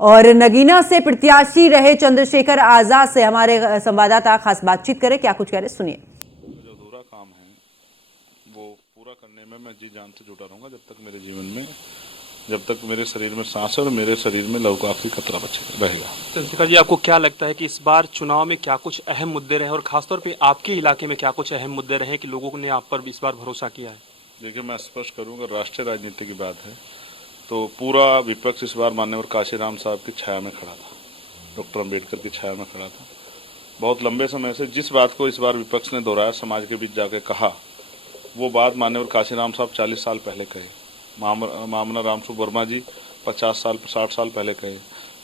और नगीना से प्रत्याशी रहे चंद्रशेखर आजाद से हमारे संवाददाता खास बातचीत करें, क्या कुछ कह रहे सुनिए। जो अधूरा काम है वो पूरा करने में मैं जी जान से जुटा रहूंगा जब तक मेरे जीवन में, जब तक मेरे शरीर में सांस है और मेरे शरीर में लहू का आखिरी खतरा बचे रहेगा। चंद्रशेखर जी, आपको क्या लगता है कि इस बार चुनाव में क्या कुछ अहम मुद्दे रहे और खासतौर पे आपके इलाके में क्या कुछ अहम मुद्दे रहे कि लोगों ने आप पर इस बार भरोसा किया है? देखिए, मैं स्पष्ट करूंगा, राष्ट्रीय राजनीति की बात है तो पूरा विपक्ष इस बार माननीय काशीराम साहब की छाया में खड़ा था, डॉक्टर अम्बेडकर की छाया में खड़ा था। बहुत लंबे समय से जिस बात को इस बार विपक्ष ने दोहराया, समाज के बीच जाके कहा, वो बात माननीय काशीराम साहब 40 साल पहले कहे, मामना रामसु वर्मा जी 50 साल 60 साल पहले कहे,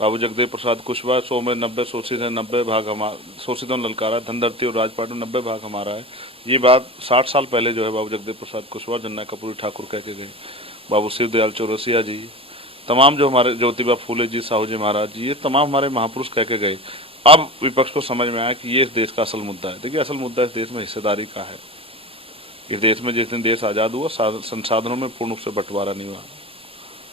बाबू जगदेव प्रसाद कुशवाहा 100 में 90 शोषित है, 90 भाग हमारा, शोषितों ने ललकारा, धनधरती और राजपाट में 90 भाग हमारा है। ये बात 60 साल पहले जो है बाबू जगदेव प्रसाद कुशवाहा, जन्ना कपूरी ठाकुर कह के गए, बाबू शिवदयाल चौरसिया जी, तमाम जो हमारे ज्योतिबा फूले जी, साहू जी महाराज जी, ये तमाम हमारे महापुरुष कह के गए। अब विपक्ष को समझ में आया कि ये इस देश का असल मुद्दा है। देखिए, असल मुद्दा इस देश में हिस्सेदारी का है। इस देश में जिस दिन देश आज़ाद हुआ, संसाधनों में पूर्ण रूप से बंटवारा नहीं हुआ,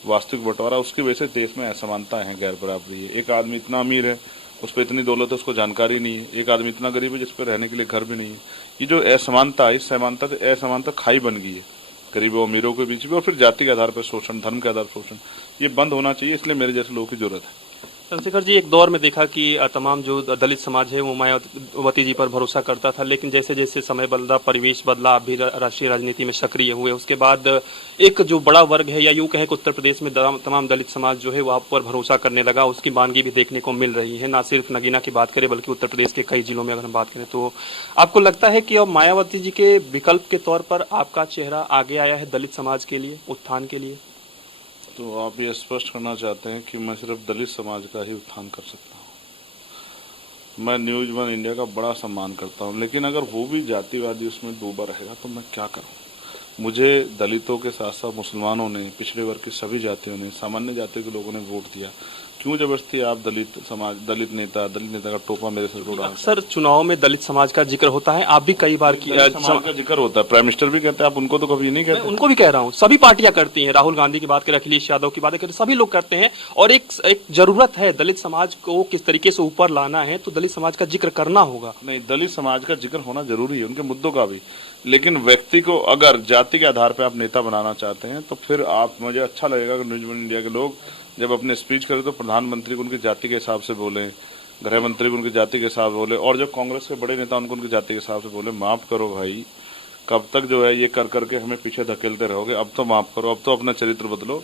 वास्तविक बंटवारा, उसकी वजह से देश में असमानता है, गैर बराबरी है। एक आदमी इतना अमीर है, उस पर इतनी दौलत है, उसको जानकारी नहीं है। एक आदमी इतना गरीब है जिस पर रहने के लिए घर भी नहीं है। ये जो असमानता है, इस असमानता खाई बन गई है गरीबों अमीरों के बीच में, और फिर जाति के आधार पर शोषण, धर्म के आधार पर शोषण, ये बंद होना चाहिए। इसलिए मेरे जैसे लोगों की जरूरत है। चंद्रशेखर जी, एक दौर में देखा कि तमाम जो दलित समाज है वो मायावती जी पर भरोसा करता था, लेकिन जैसे जैसे समय बदला, परिवेश बदला, आप भी राष्ट्रीय राजनीति में सक्रिय हुए, उसके बाद एक जो बड़ा वर्ग है, या यूँ कहें कि उत्तर प्रदेश में तमाम दलित समाज जो है वो आप पर भरोसा करने लगा। उसकी मानगी भी देखने को मिल रही है, ना सिर्फ नगीना की बात करें बल्कि उत्तर प्रदेश के कई जिलों में अगर हम बात करें तो आपको लगता है कि अब मायावती जी के विकल्प के तौर पर आपका चेहरा आगे आया है दलित समाज के लिए, उत्थान के लिए? तो आप ये स्पष्ट करना चाहते हैं कि मैं सिर्फ दलित समाज का ही उत्थान कर सकता हूँ? मैं न्यूज़ वन इंडिया का बड़ा सम्मान करता हूँ, लेकिन अगर वो भी जातिवादी उसमें डूबा रहेगा तो मैं क्या करूँ? मुझे दलितों के साथ साथ मुसलमानों ने, पिछड़े वर्ग की सभी जातियों ने, सामान्य जाति के लोगों ने वोट दिया। क्यों जबरदस्ती आप दलित नेता का टोपा मेरे सर को डालते हैं? अक्सर चुनाव में दलित समाज का जिक्र होता है, आप भी कई बार समाज का जिक्र होता है, प्राइम मिनिस्टर भी कहते हैं, आप उनको तो कभी नहीं कहते? उनको भी कह रहा हूँ, सभी पार्टियां करती हैं, राहुल गांधी की बात करें, अखिलेश यादव की बात करें, सभी लोग करते हैं। और एक जरूरत है, दलित समाज को किस तरीके से ऊपर लाना है तो दलित समाज का जिक्र करना होगा। नहीं, दलित समाज का जिक्र होना जरूरी है, उनके मुद्दों का भी, लेकिन व्यक्ति को अगर जाति के आधार पर आप नेता बनाना चाहते हैं तो फिर आप, मुझे अच्छा लगेगा कि न्यूज़ वन इंडिया के लोग जब अपने स्पीच करें तो प्रधानमंत्री को उनकी जाति के हिसाब से बोलें, गृह मंत्री को उनकी जाति के हिसाब से बोले, और जो कांग्रेस के बड़े नेता उनको उनकी जाति के हिसाब से बोले। माफ़ करो भाई, कब तक जो है ये कर करके हमें पीछे धकेलते रहोगे? अब तो माफ़ करो, अब तो अपना चरित्र बदलो।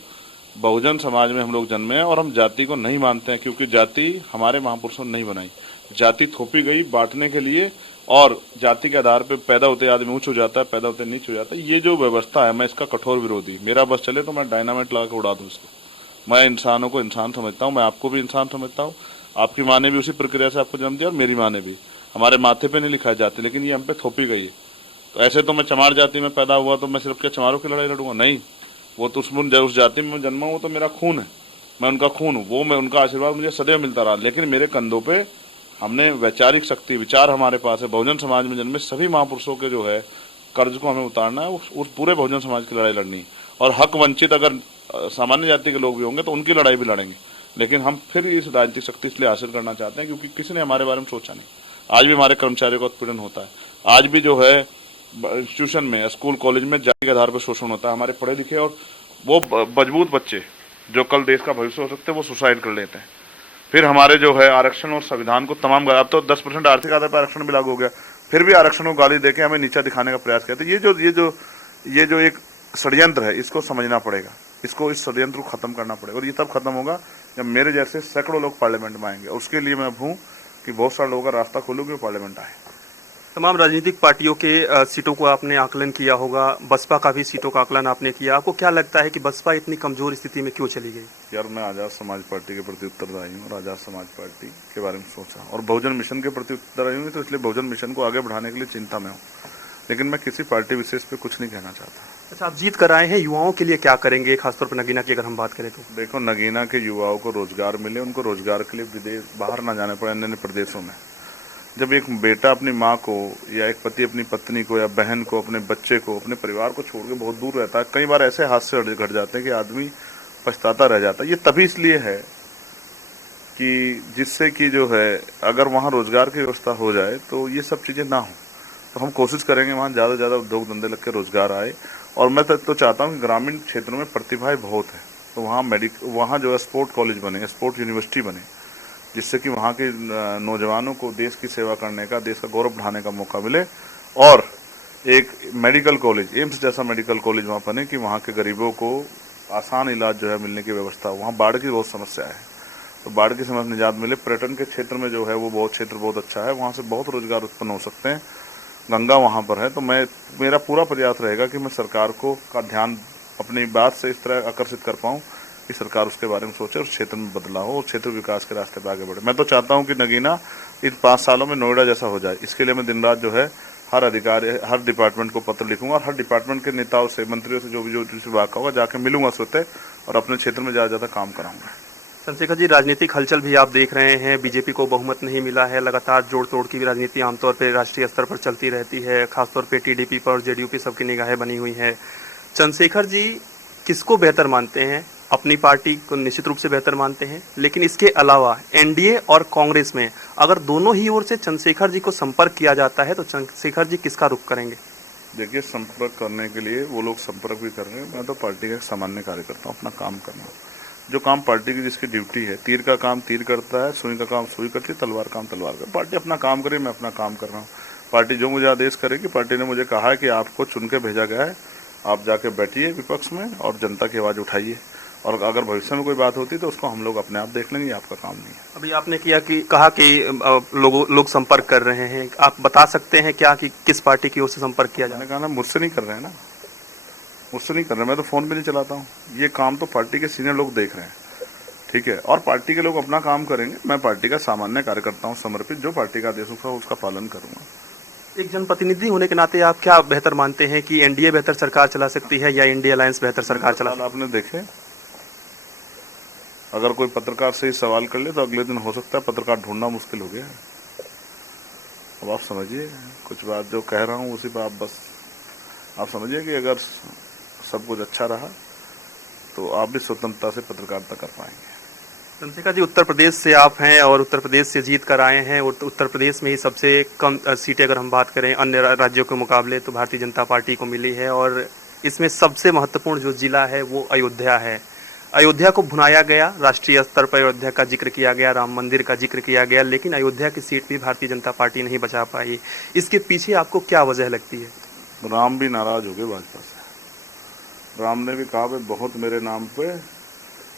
बहुजन समाज में हम लोग जन्मे हैं और हम जाति को नहीं मानते हैं, क्योंकि जाति हमारे महापुरुषों ने नहीं बनाई। जाति थोपी गई बांटने के लिए, और जाति के आधार पर पैदा होते आदमी ऊँच हो जाता है, पैदा होते नीच हो जाता है। ये जो व्यवस्था है, मैं इसका कठोर विरोधी। मेरा बस चले तो मैं डायनामाइट लगा के उड़ा दूँ इसको। मैं इंसानों को इंसान समझता हूँ, मैं आपको भी इंसान समझता हूँ। आपकी माँ ने भी उसी प्रक्रिया से आपको जन्म दिया और मेरी माँ ने भी। हमारे माथे पे नहीं लिखा है जाति, लेकिन ये हम पे थोपी गई है। तो ऐसे तो मैं चमार जाति में पैदा हुआ तो मैं सिर्फ क्या चमारों की लड़ाई लड़ूंगा? नहीं, वो तो उस जाति में जन्मा, वो तो मेरा खून है, मैं उनका खून हूँ, वो मैं उनका आशीर्वाद मुझे सदैव मिलता रहा। लेकिन मेरे कंधों पे हमने वैचारिक शक्ति, विचार हमारे पास है। बहुजन समाज में जन्मे सभी महापुरुषों के जो है कर्ज को हमें उतारना है, उस पूरे बहुजन समाज की लड़ाई लड़नी। और हक वंचित अगर सामान्य जाति के लोग भी होंगे तो उनकी लड़ाई भी लड़ेंगे। लेकिन हम फिर इस राजनीतिक शक्ति इसलिए हासिल करना चाहते हैं क्योंकि किसी ने हमारे बारे में सोचा नहीं। आज भी हमारे कर्मचारियों का उत्पीड़न होता है, आज भी जो है इंस्टीट्यूशन में, स्कूल कॉलेज में जाति के आधार पर शोषण होता है। हमारे पढ़े लिखे और वो मजबूत बच्चे जो कल देश का भविष्य हो सकते हैं, वो सुसाइड कर लेते हैं। फिर हमारे जो है आरक्षण और संविधान को तमाम, अब तो 10% आर्थिक आधार पर आरक्षण भी लागू हो गया, फिर भी आरक्षण को गाली देके हमें नीचा दिखाने का प्रयास करते हैं। ये जो एक षड्यंत्र है, इसको समझना पड़ेगा, इसको, इस षड्यंत्र को खत्म करना पड़ेगा। और ये तब खत्म होगा जब मेरे जैसे सैकड़ों लोग पार्लियामेंट में आएंगे। उसके लिए मैं हूँ कि बहुत सारे लोगों का रास्ता खोलूँ कि वो पार्लियामेंट आए। तमाम राजनीतिक पार्टियों के सीटों को आपने आकलन किया होगा, बसपा का भी सीटों का आकलन आपने किया। आपको क्या लगता है कि बसपा इतनी कमजोर स्थिति में क्यों चली गई? यार, मैं आज़ाद समाज पार्टी के प्रति उत्तरदायी हूँ और आज़ाद समाज पार्टी के बारे में सोचा, और बहुजन मिशन के प्रति उत्तरदायी हूँ, तो इसलिए बहुजन मिशन को आगे बढ़ाने के लिए चिंता में हूँ। लेकिन मैं किसी पार्टी विशेष पे कुछ नहीं कहना चाहता। अच्छा, आप जीत कर आए हैं, युवाओं के लिए क्या करेंगे, खासतौर पर नगीना की अगर हम बात करें तो? देखो, नगीना के युवाओं को रोजगार मिले, उनको रोजगार के लिए विदेश, बाहर ना जाने पड़े, अन्य प्रदेशों में। जब एक बेटा अपनी माँ को, या एक पति अपनी पत्नी को, या बहन को, अपने बच्चे को, अपने परिवार को छोड़ के बहुत दूर रहता है, कई बार ऐसे हादसे घट जाते हैं कि आदमी पछताता रह जाता है। ये तभी इसलिए है कि जिससे कि जो है अगर वहाँ रोजगार की व्यवस्था हो जाए तो ये सब चीज़ें ना हो। तो हम कोशिश करेंगे वहाँ ज़्यादा से ज़्यादा उद्योग धंधे लग के रोजगार आए। और मैं तो चाहता हूँ कि ग्रामीण क्षेत्रों में प्रतिभाएं बहुत है, तो वहाँ जो है स्पोर्ट कॉलेज बने, स्पोर्ट यूनिवर्सिटी बने, जिससे कि वहाँ के नौजवानों को देश की सेवा करने का, देश का गौरव बढ़ाने का मौका मिले। और एक मेडिकल कॉलेज, एम्स जैसा मेडिकल कॉलेज वहाँ बने कि वहाँ के गरीबों को आसान इलाज जो है मिलने की व्यवस्था हो। वहाँ बाढ़ की बहुत समस्या है, तो बाढ़ की समस्या निजात मिले। पर्यटन के क्षेत्र में जो है वो बहुत क्षेत्र बहुत अच्छा है, वहाँ से बहुत रोजगार उत्पन्न हो सकते हैं। गंगा वहाँ पर है, तो मेरा पूरा प्रयास रहेगा कि मैं सरकार का ध्यान अपनी बात से इस तरह आकर्षित कर पाऊँ कि सरकार उसके बारे में सोचे और क्षेत्र में बदलाव हो और क्षेत्र विकास के रास्ते पर आगे बढ़े। मैं तो चाहता हूँ कि नगीना इन 5 सालों में नोएडा जैसा हो जाए। इसके लिए मैं दिन रात जो है हर अधिकारी, हर डिपार्टमेंट को पत्र लिखूंगा और हर डिपार्टमेंट के नेताओं से, मंत्रियों से, जो विभाग का होगा, जाके मिलूंगा स्वतः और अपने क्षेत्र में ज़्यादा काम कराऊंगा। चंद्रशेखर जी, राजनीतिक हलचल भी आप देख रहे हैं, बीजेपी को बहुमत नहीं मिला है, लगातार जोड़ तोड़ की राजनीति आमतौर पर राष्ट्रीय स्तर पर चलती रहती है, खासतौर पे टीडीपी पर, जेडीयू पे सबकी निगाहें बनी हुई हैं। चंद्रशेखर जी किसको बेहतर मानते हैं? अपनी पार्टी को निश्चित रूप से बेहतर मानते हैं, लेकिन इसके अलावा एनडीए और कांग्रेस में अगर दोनों ही ओर से चंद्रशेखर जी को संपर्क किया जाता है तो चंद्रशेखर जी किसका रुख करेंगे? देखिए, संपर्क करने के लिए वो लोग संपर्क भी कर रहे हैं। मैं तो पार्टी का सामान्य कार्यकर्ता हूँ, अपना काम करना। जो काम पार्टी की जिसकी ड्यूटी है, तीर का काम तीर करता है, सुई का काम सुई करती है, तलवार काम तलवार करती है। पार्टी अपना काम करे, मैं अपना काम कर रहा हूँ। पार्टी जो मुझे आदेश करेगी, पार्टी ने मुझे कहा है कि आपको चुन के भेजा गया है, आप जाके बैठिए विपक्ष में और जनता की आवाज़ उठाइए, और अगर भविष्य में कोई बात होती तो उसको हम लोग अपने आप देख लेंगे, आपका काम नहीं है। अभी आपने कहा कि लोग संपर्क कर रहे हैं, आप बता सकते हैं क्या कि किस पार्टी की ओर से संपर्क किया जाए? मैंने कहा ना, मुझसे नहीं कर रहे हैं ना, मुझसे नहीं कर रहे, मैं तो फ़ोन भी नहीं चलाता हूँ। ये काम तो पार्टी के सीनियर लोग देख रहे हैं, ठीक है, और पार्टी के लोग अपना काम करेंगे। मैं पार्टी का सामान्य कार्यकर्ता हूँ, समर्पित। जो पार्टी का आदेश होगा उसका पालन करूँगा। एक जनप्रतिनिधि होने के नाते आप क्या बेहतर मानते हैं कि एनडीए बेहतर सरकार चला सकती है या इंडिया अलायंस बेहतर सरकार चला सकती है? आपने देखे, अगर कोई पत्रकार से ही सवाल कर ले तो अगले दिन हो सकता है पत्रकार ढूंढना मुश्किल हो गया। अब आप समझिए, कुछ बात जो कह रहा हूँ उसी पर आप बस आप समझिए कि अगर सब कुछ अच्छा रहा तो आप भी स्वतंत्रता से पत्रकारिता कर पाएंगे। चंद्रशेखर जी, उत्तर प्रदेश से आप हैं और उत्तर प्रदेश से जीत कर आए हैं, और उत्तर प्रदेश में ही सबसे कम सीटें अगर हम बात करें अन्य राज्यों के मुकाबले तो भारतीय जनता पार्टी को मिली है, और इसमें सबसे महत्वपूर्ण जो जिला है वो अयोध्या है। अयोध्या को भुनाया गया, राष्ट्रीय स्तर पर अयोध्या का जिक्र किया गया, राम मंदिर का जिक्र किया गया, लेकिन अयोध्या की सीट भी भारतीय जनता पार्टी नहीं बचा पाई। इसके पीछे आपको क्या वजह लगती है? राम भी नाराज हो गए भाजपा से। राम ने भी कहा, बहुत मेरे नाम पे,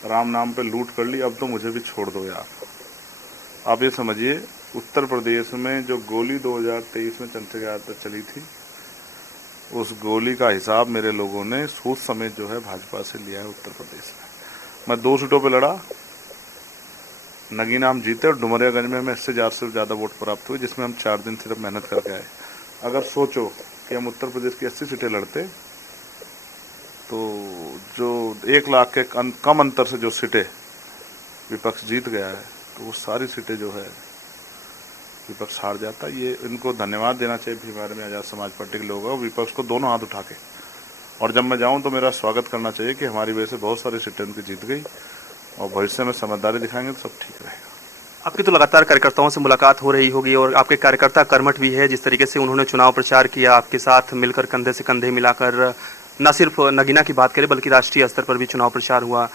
राम नाम पे लूट कर ली, अब तो मुझे भी छोड़ दो यार। आप ये समझिए, उत्तर प्रदेश में जो गोली 2023 में चंद्रशेखर चली थी, उस गोली का हिसाब मेरे लोगों ने सूद समेत जो है भाजपा से लिया है उत्तर प्रदेश में। मैं 2 सीटों पे लड़ा, नगीना हम जीते और डुमरियागंज में हमें 80 हज़ार से ज़्यादा वोट प्राप्त हुए, जिसमें हम 4 दिन सिर्फ मेहनत करके आए। अगर सोचो कि हम उत्तर प्रदेश की 80 सीटें लड़ते तो जो 1 लाख के कम अंतर से जो सीटें विपक्ष जीत गया है, तो वो सारी सीटें जो है विपक्ष हार जाता। ये इनको धन्यवाद देना चाहिए हमारे में आज़ाद समाज पार्टी के लोगों को, विपक्ष को दोनों हाथ उठा के। और जब मैं जाऊं तो मेरा स्वागत करना चाहिए कि हमारी वजह से बहुत सारी सीटें उनकी जीत गई, और भविष्य में समझदारी दिखाएंगे तो सब ठीक रहेगा। आपकी तो लगातार कार्यकर्ताओं से मुलाकात हो रही होगी और आपके कार्यकर्ता कर्मठ भी है, जिस तरीके से उन्होंने चुनाव प्रचार किया, आपके साथ मिलकर कंधे से कंधे मिलाकर, न सिर्फ नगीना की बात करें बल्कि राष्ट्रीय स्तर पर भी चुनाव प्रचार हुआ।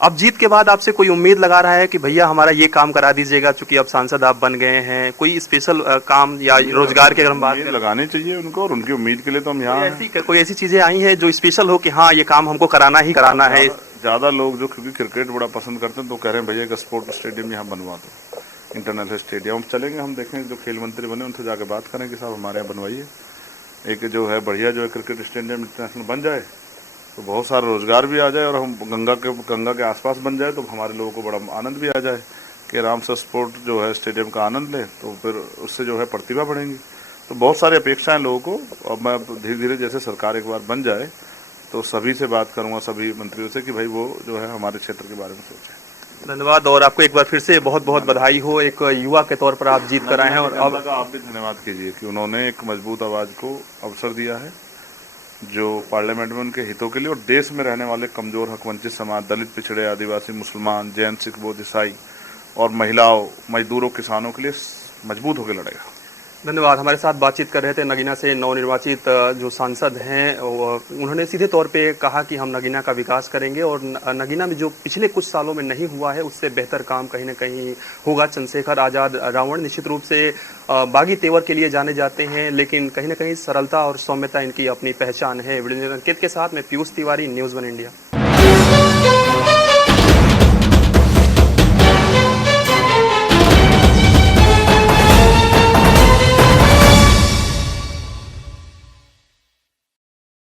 अब जीत के बाद आपसे कोई उम्मीद लगा रहा है कि भैया हमारा ये काम करा दीजिएगा, चूंकि अब सांसद आप बन गए हैं, कोई स्पेशल काम या रोजगार की अगर हम बात करें? लगानी चाहिए उनको, और उनकी उम्मीद के लिए तो हम यहाँ कोई ऐसी चीजें आई हैं जो स्पेशल हो कि हाँ ये काम हमको कराना ही कराना है? ज़्यादा लोग जो क्योंकि क्रिकेट बड़ा पसंद करते हैं तो कह रहे हैं भैया एक स्पोर्ट स्टेडियम यहाँ बनवा दो, इंटरनेशनल स्टेडियम। चलेंगे, हम देखेंगे, जो खेल मंत्री बने उनसे जाकर बात करें कि साहब हमारे यहाँ बनवाइए एक जो है बढ़िया जो है क्रिकेट स्टेडियम इंटरनेशनल बन जाए, तो बहुत सारा रोजगार भी आ जाए, और हम गंगा के आसपास बन जाए तो हमारे लोगों को बड़ा आनंद भी आ जाए कि आराम से स्पोर्ट जो है स्टेडियम का आनंद लें, तो फिर उससे जो है प्रतिभा बढ़ेंगी। तो बहुत सारी अपेक्षाएं लोगों को। अब मैं धीरे धीरे जैसे सरकार एक बार बन जाए तो सभी से बात करूंगा, सभी मंत्रियों से, कि भाई वो जो है हमारे क्षेत्र के बारे में सोचें। धन्यवाद, और आपको एक बार फिर से बहुत बहुत बधाई हो। एक युवा के तौर पर आप जीत कर आए हैं, और अब आप भी धन्यवाद कीजिए कि उन्होंने एक मजबूत आवाज़ को अवसर दिया है, जो पार्लियामेंट में उनके हितों के लिए और देश में रहने वाले कमज़ोर, हक वंचित समाज, दलित, पिछड़े, आदिवासी, मुसलमान, जैन, सिख, बौद्ध, ईसाई, और महिलाओं, मजदूरों, किसानों के लिए मजबूत होकर लड़ेगा। धन्यवाद। हमारे साथ बातचीत कर रहे थे नगीना से नवनिर्वाचित जो सांसद हैं, उन्होंने सीधे तौर पे कहा कि हम नगीना का विकास करेंगे और नगीना में जो पिछले कुछ सालों में नहीं हुआ है उससे बेहतर काम कहीं ना कहीं होगा। चंद्रशेखर आज़ाद रावण निश्चित रूप से बागी तेवर के लिए जाने जाते हैं, लेकिन कहीं ना कहीं सरलता और सौम्यता इनकी अपनी पहचान है। वीडियो अंकित के साथ मैं पीयूष तिवारी, न्यूज़ 1 इंडिया।